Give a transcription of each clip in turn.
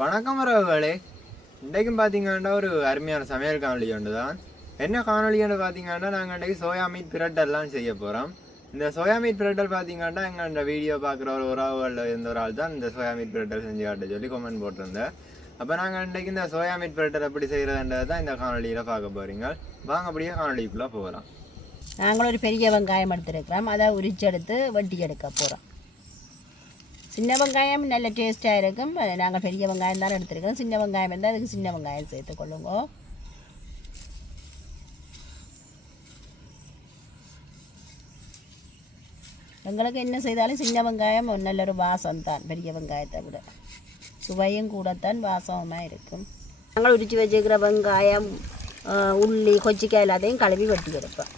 வணக்கம் உறவுகளே. இன்றைக்கும் பார்த்தீங்கன்னா ஒரு அருமையான சமையல் காணொலி ஒன்று தான். என்ன காணொலின்னு பார்த்தீங்கன்னா நாங்கள் இன்றைக்கு சோயா மீட் பிரட்டெல்லாம் செய்ய போகிறோம். இந்த சோயா மீட் பிரட்டல் பார்த்தீங்கன்னா எங்கள் இந்த வீடியோ பார்க்குற ஒரு உறவுகளில் இருந்த ஒரு ஆள் தான் இந்த சோயா மீட் பிரட்டல் செஞ்சு காட்ட சொல்லி கமெண்ட் போட்டிருந்தேன். அப்போ நாங்கள் இன்றைக்கு இந்த சோயா மீட் பிரட்டல் எப்படி செய்கிறதுன்றது தான் இந்த காணொலியில் பார்க்க போகிறீங்க. வாங்க அப்படியே காணொலிக்குள்ளே போகலாம். நாங்கள் ஒரு பெரிய வெங்காயம் எடுத்துருக்கிறோம், அதை உரிச்செடுத்து வெட்டி எடுக்க போகிறோம். சின்ன வெங்காயம் நல்ல டேஸ்ட்டாக இருக்கும். நாங்கள் பெரிய வெங்காயம் தான் எடுத்துருக்கோம். சின்ன வெங்காயம் இருந்தால் அதுக்கு சின்ன வெங்காயம் சேர்த்துக்கொள்ளுங்க. எங்களுக்கு என்ன செய்தாலும் சின்ன வெங்காயம் நல்ல ஒரு வாசம் தான், பெரிய வெங்காயத்தை விட சுவையும் கூடத்தான் வாசமாக இருக்கும். நாங்கள் உரித்து வச்சுக்கிற வெங்காயம், உள்ளி, கொச்சிக்காய் எல்லாத்தையும் கழுவி வெட்டி எடுப்போம்.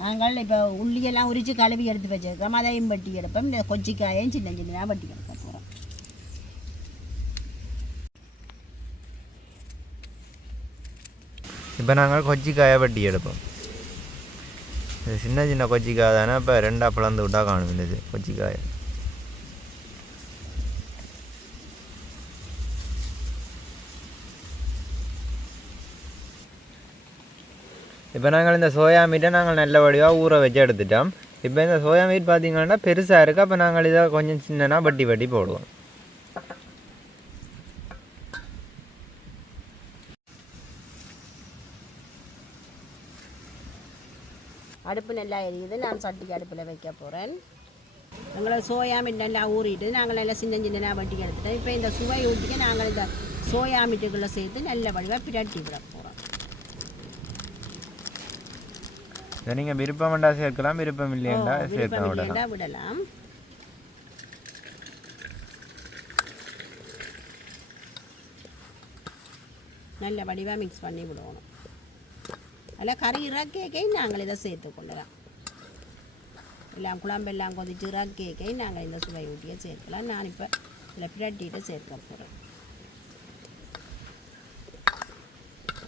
நாங்கள் இப்போ உள்ளியெல்லாம் உரித்து கழுவி எடுத்து வச்சுருக்கோம், அதையும் வெட்டி எடுப்போம். இந்த கொச்சிக்காயையும் சின்ன சின்னதாக வெட்டி எடுக்க போகிறோம். இப்போ நாங்கள் கொச்சிக்காயை வெட்டி எடுப்போம். சின்ன சின்ன கொச்சிக்காய் தானே, இப்போ ரெண்டாக பிளந்து விட்டா காணும் இந்த கொச்சிக்காயை. இப்போ நாங்கள் இந்த சோயா மீட்டை நாங்கள் நல்ல வடிவாக ஊற வச்சு எடுத்துட்டோம். இப்போ இந்த சோயா மீட் பார்த்திங்கன்னா பெருசாக இருக்குது. அப்போ நாங்கள் இதை கொஞ்சம் சின்னனா வட்டி வட்டி போடுவோம். அடுப்பு நல்லா எரியுது, நான் சட்டிக்கு அடுப்பில் வைக்க போகிறேன். எங்களை சோயா மீட் நல்லா ஊறிட்டு நாங்கள் நல்லா சின்ன சின்னனா வட்டி எடுத்துட்டோம். இப்போ இந்த சுவை ஊட்டிக்க நாங்கள் இந்த சோயா மீட்டுக்குள்ளே சேர்த்து நல்ல வடிவாக பிரட்டி விட போகிறோம். நீங்கள் விருப்பம் வேண்டா சேர்க்கலாம், விருப்பம் இல்லையா சேர்க்க விடலாம். நல்ல வடிவாக மிக்ஸ் பண்ணி விடுவோம். அதில் கறி இறக்கேக்கை நாங்கள் இதை சேர்த்து கொள்ளலாம். எல்லாம் குழம்பெல்லாம் கொதிச்சு இறக்கேக்கை நாங்கள் இந்த சுவை ஊட்டியை சேர்க்கலாம். நான் இப்போ இதில் பிரட்டிட்டு சேர்க்க போகிறேன்.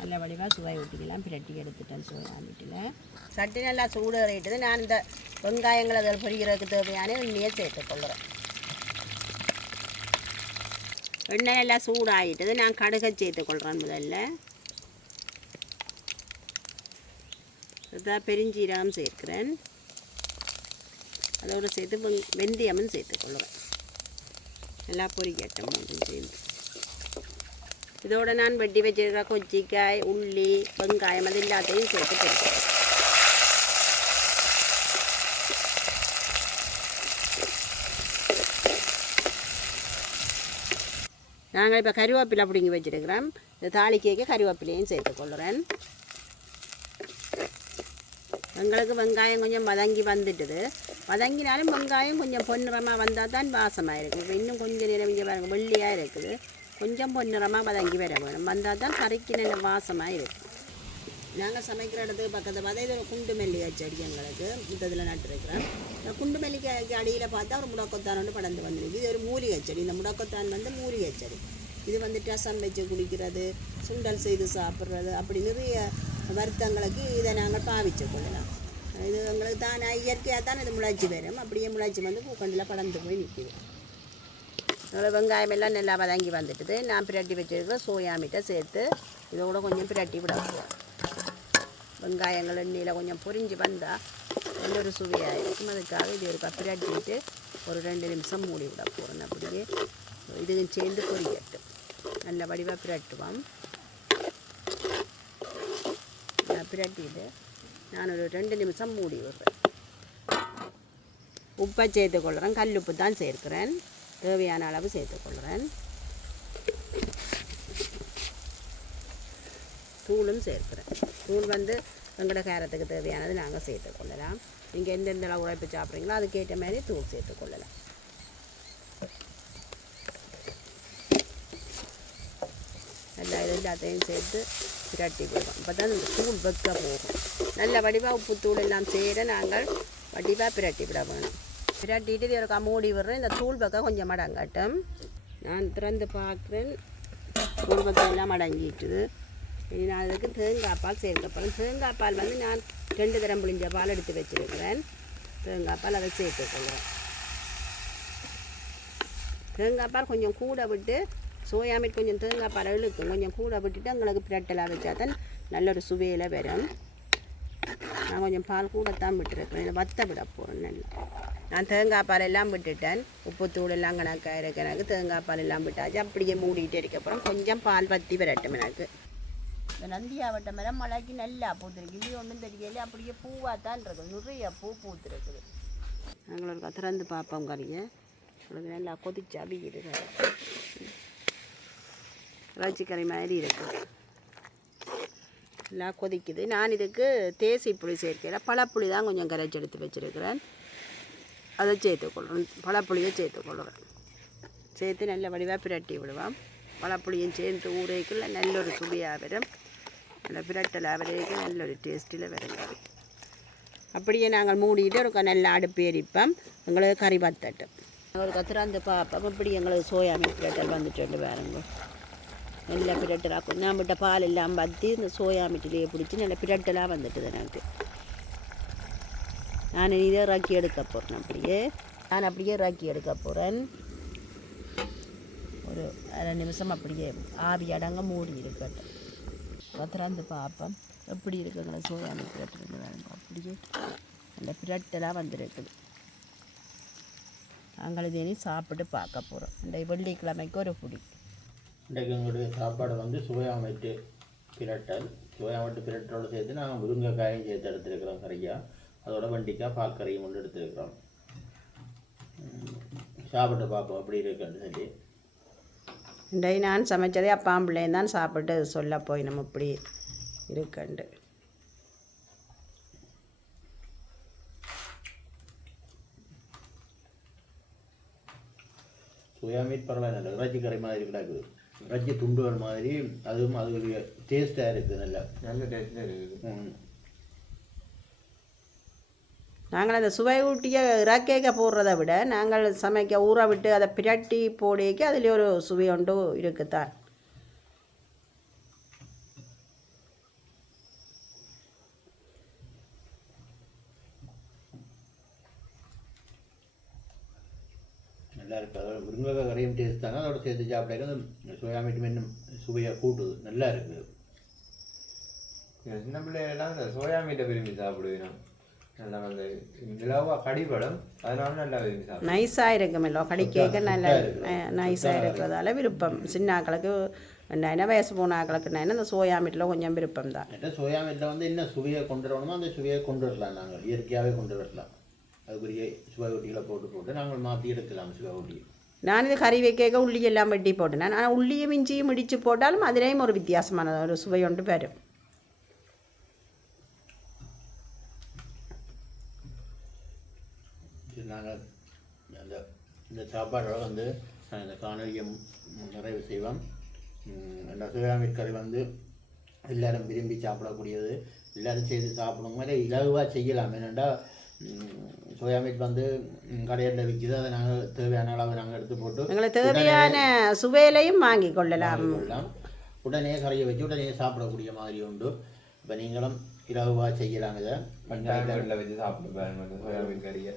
நல்ல வடிவாக சுவை ஊட்டிக்கலாம் பிரட்டி எடுத்துட்டேன். சோயா மீட்டில் சட்டி நல்லா சூடு ஏறிட்டது. நான் இந்த வெங்காயங்கள் அதில் பொரிக்கிறதுக்கு தேவையான எண்ணெயை சேர்த்துக்கொள்கிறேன். எண்ணெய் நல்லா சூடாகிட்டது. நான் கடுகை சேர்த்துக்கொள்கிறேன். முதல்ல இதான் பெருஞ்சீரகம் சேர்க்கிறேன். அதோடு சேர்த்து வெந்தயமும் சேர்த்துக்கொள்கிறேன். நல்லா பொரிக்கட்டும் அப்படின்னு சேர்ந்து. இதோட நான் வெட்டி வச்சிருக்கிற கொச்சிக்காய், உள்ளி, வெங்காயம் அது எல்லாத்தையும் சேர்த்து போடுறேன். நாங்கள் இப்போ கருவேப்பிலை பிடிங்கி வச்சுருக்கிறோம். இந்த தாளிக்கைக்கு கருவேப்பிலையும் சேர்த்துக்கொள்கிறேன். எங்களுக்கு வெங்காயம் கொஞ்சம் வதங்கி வந்துட்டுது. வதங்கினாலும் வெங்காயம் கொஞ்சம் பொன்னிறமாக வந்தால் தான் வாசமாக இருக்குது. இப்போ இன்னும் கொஞ்சம் நேரம் இங்கே பாருங்கள், வெள்ளியாக இருக்குது. கொஞ்சம் பொன்னிறமாக வதங்கி வர வேணும், வந்தால் தான் கறிக்கு நல்ல வாசமாக இருக்கும். நாங்கள் சமைக்கிற இடத்துக்கு பக்கத்தில் பார்த்தா இது ஒரு குண்டு மல்லிகை செடி எங்களுக்கு முத்தத்தில் நட்டுருக்கிறோம். இந்த குண்டு மல்லிகைக்கு அடியில் பார்த்தா ஒரு முடக்கத்தான் ஒன்று படந்து வந்துருக்கு. இது ஒரு மூலிகை செடி. இந்த முடக்கத்தான் வந்து மூலிகை செடி. இது வந்து ரசம் வச்சு குடிக்கிறது, சுண்டல் செய்து சாப்பிட்றது, அப்படி நிறைய வருத்தங்களுக்கு இதை நாங்கள் பாவிச்சு கொள்ளலாம். இது எங்களுக்கு தான் இயற்கையாக தான் இது முளைச்சி வரும். அப்படியே முளைச்சி வந்து பூக்கண்டில் படந்து போய் நிற்கிது. வெங்காயம் எல்லாம் நல்லா வதங்கி வந்துட்டுது. நான் பிரட்டி வச்சுருக்கிற சோயா மீட்டை சேர்த்து இதோட கொஞ்சம் பிரட்டி விட போகிறோம். வெங்காயங்கள் எண்ணெயில் கொஞ்சம் பொரிஞ்சு வந்தால் இன்னொரு சுவையாக இருக்கும். அதுக்காக இது ஒரு பிரட்டிட்டு ஒரு 2 நிமிஷம் மூடி விட போகிறோம். அப்படியே இதுவும் சேர்ந்து பொரிக்கட்டும். நல்ல வடிவாக பிரட்டுவோம். பிரட்டிட்டு நான் ஒரு 2 நிமிஷம் மூடி விடுறேன். உப்பை சேர்த்துக்கொள்கிறேன். கல் உப்பு தான் சேர்க்கிறேன். தேவையான அளவு சேர்த்துக்கொள்கிறேன். தூளும் சேர்க்கிறேன். தூள் வந்து எங்களோட காரத்துக்கு தேவையானது நாங்கள் சேர்த்துக்கொள்ளலாம். நீங்கள் எந்தெந்த அளவு உழைப்பு சாப்பிட்றீங்களோ அதுக்கேற்ற மாதிரி தூள் சேர்த்துக்கொள்ளலாம். நல்லா எல்லாத்தையும் சேர்த்து பிரட்டி விடுவோம். அப்போ தான் இந்த தூள் வெக்க போகும். நல்ல வடிவாக உப்புத்தூள் எல்லாம் சேர நாங்கள் வடிவாக பிரட்டி விட வேணும். பிரட்டிட்டு இது ஒரு மூடி விடுறேன். இந்த தூள் வெக்க கொஞ்சம் மடங்கட்டும். நான் திறந்து பார்க்குறேன். தூள் வெக்க எல்லாம் மடங்கிட்டுது. இனி நான் அதுக்கு தேங்காய் பால் சேர்க்கப்போகிறேன். தேங்காய் பால் வந்து நான் 2 தரம் புளிஞ்ச பால் எடுத்து வச்சுருக்கிறேன். தேங்காய் பால் அதை சேர்த்துக்கொள்கிறேன். தேங்காய் பால் கொஞ்சம் கூட விட்டு சோயா மீட் கொஞ்சம் தேங்காய் பால் இழுக்கும். கொஞ்சம் கூட விட்டுட்டு எங்களுக்கு பிரட்டலாக வச்சா தான் நல்ல ஒரு சுவையில் வரும். நான் கொஞ்சம் பால் கூடத்தான் விட்டுருக்கிறேன். இதை வத்த விட போகிறேன். நல்லா நான் தேங்காய் பால் எல்லாம் விட்டுட்டேன். உப்புத்தூள் எல்லாம் கணக்காக இருக்கு. எனக்கு தேங்காய் பால் எல்லாம் விட்டாச்சு. அப்படியே மூடிட்டு இருக்கப்பறம் கொஞ்சம் பால் வற்றி வரட்டும். எனக்கு இந்த நந்தியாவட்ட மரம் மழைக்கு நல்லா பூத்துருக்கு. இது ஒன்றும் தெரியல. அப்படியே பூவாக தான் இருக்குது. நிறைய பூ பூத்துருக்குது. நாங்கள் ஒரு திறந்து பார்ப்போம். கறியை உங்களுக்கு நல்லா கொதிச்சு அவிக்கிட்டு இறைச்சி கறி மாதிரி இருக்குது. நல்லா கொதிக்குது. நான் இதுக்கு தேசி புளி சேர்க்கிறேன். பழப்புளி தான் கொஞ்சம் கரைச்சி எடுத்து வச்சுருக்கிறேன். அதை சேர்த்துக்கொள்கிறேன். பழப்புளியை சேர்த்துக்கொள்கிறேன். சேர்த்து நல்ல வடிவாக பிரட்டி விடுவோம். பழப்புளியும் சேர்த்து ஊரைக்குள்ள நல்ல ஒரு சுவையாக வரும். நல்ல பிரட்டலாக வரைக்கும் நல்ல ஒரு டேஸ்ட்டில் வரும். அப்படியே நாங்கள் மூடிட்டு ஒரு நல்ல அடுப்பு எரிப்போம். எங்களுக்கு கறி வத்தட்டும். ஒரு திறந்து பார்ப்போம். அப்படி எங்களுக்கு சோயா மீட் பிரட்டல் வந்துட்டு பாருங்க. நல்ல பிரட்டலாக நம்மகிட்ட பால் எல்லாம் பற்றி இந்த சோயா மீட்டிலேயே பிடிச்சி நல்ல பிரட்டலாக வந்துட்டுது எனக்கு. நான் இதை இறக்கி எடுக்க போகிறேன். அப்படியே இறக்கி எடுக்க போகிறேன். ஒரு 1/2 நிமிஷம் அப்படியே ஆவி அடங்க மூடி இருக்கட்டும். திறந்து பார்ப்போம் எப்படி இருக்குங்களா சோயா மீட் பிரட்டல் வேணுங்க. அப்படியே நல்ல பிரட்டலாக வந்துருக்குது. நாங்கள் இதை சாப்பிட்டு பார்க்க போகிறோம். இந்த வெள்ளிக்கிழமைக்கு ஒரு பிடி. இன்றைக்கு எங்களுடைய சாப்பாடு வந்து சோயா மீட்டு பிரட்டல். சோயா மீட்டு பிரட்டலோடு சேர்த்து நாங்கள் முருங்கைக்காயும் சேர்த்து எடுத்துருக்கிறோம் கறியாக. அதோட வெண்டிக்காய் பால் கறியும் கொண்டு எடுத்துருக்கிறோம். சாப்பிட்டு பார்ப்போம் அப்படி இருக்குன்னு சொல்லி. இன்றைக்கு நான் சமைச்சதே அப்பாம்பிள்ளையும் தான் சாப்பிட்டு சொல்ல போய் நம்ம இப்படி இருக்குண்டு. சோயா மீட் பரவாயில்ல. இறைச்சி கறி மாதிரி கிடக்குது. இறைச்சி துண்டுகள் மாதிரி. அதுவும் அது டேஸ்ட்டாக இருக்குது. நல்ல டேஸ்ட்டாக இருக்குது. நாங்கள் அந்த சுவை ஊட்டிய இறக்கேக்க போடுறதை விட நாங்கள் சமைக்க ஊற விட்டு அதை பிரட்டி போடிக்க அதில் ஒரு சுவை ஒன்று இருக்குத்தான். நல்லா இருக்குது. அதோட முருங்கைக்காய் கறியும் டேஸ்ட் தாங்க. அதோட சேர்த்து சாப்பிட்டாக்க அந்த சோயா மீட் இன்னும் சுவையாக கூட்டுது. நல்லா இருக்குது. சின்ன பிள்ளைகள்லாம் இந்த சோயா மீட்டை விரும்பி சாப்பிடுவேன். நல்லா வந்து நிலவாக கடிபடும். அதனால நல்லா விரும்பி சாப்பிடுவேன். நைஸாக இருக்குமில்லோ கடிக்க நல்லா நைஸாக இருக்கிறதால விருப்பம். சின்ன ஆக்களுக்கு என்ன வயசு போன ஆக்களுக்கு என்ன இந்த சோயா மீட்டில் கொஞ்சம் விருப்பம் தான். சோயா மீட்டில் வந்து என்ன சுவையை கொண்டு வரணுமோ அந்த சுவையை கொண்டு வரலாம். நாங்கள் இயற்கையாகவே கொண்டு வரலாம். அதுக்குரிய சுவை ஊட்டிகளை போட்டு நாங்கள் மாற்றி எடுக்கலாம். சுவை ஊட்டி நான் இது கறி வைக்க உள்ளி எல்லாம் வெட்டி போட்டேன். ஆனால் உள்ளியும் இஞ்சியும் இடித்து போட்டாலும் அதிலேயும் ஒரு வித்தியாசமான ஒரு சுவை ஒன்று வரும். நாங்கள் இந்த சாப்பாடோட வந்து இந்த காணொலியை நிறைவு செய்வோம். இந்த சோயா மீட் கறி வந்து எல்லோரும் விரும்பி சாப்பிடக்கூடியது. எல்லோரும் செய்து சாப்பிடும் மாதிரி இலகுவாக செய்யலாம். என்னென்னா சோயா மீட் வந்து கடையில் விற்கிது. அதை நாங்கள் தேவையான அளவு நாங்கள் எடுத்து போட்டு எங்களுக்கு தேவையான சுவையிலையும் வாங்கி கொள்ளலாம். உடனே கறியை வச்சு உடனே சாப்பிடக்கூடிய மாதிரி உண்டு. இப்போ நீங்களும் இலகுவாக செய்யலாம். இதை வச்சு சாப்பிட்டு பாருங்க. சோயா மீட் கறியை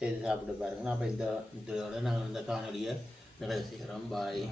செய்து சாப்பிட்டு பாருங்கள். அப்போ இதோட நாங்கள் இந்த காணொலியை நிறைவு செய்கிறோம். பாய்.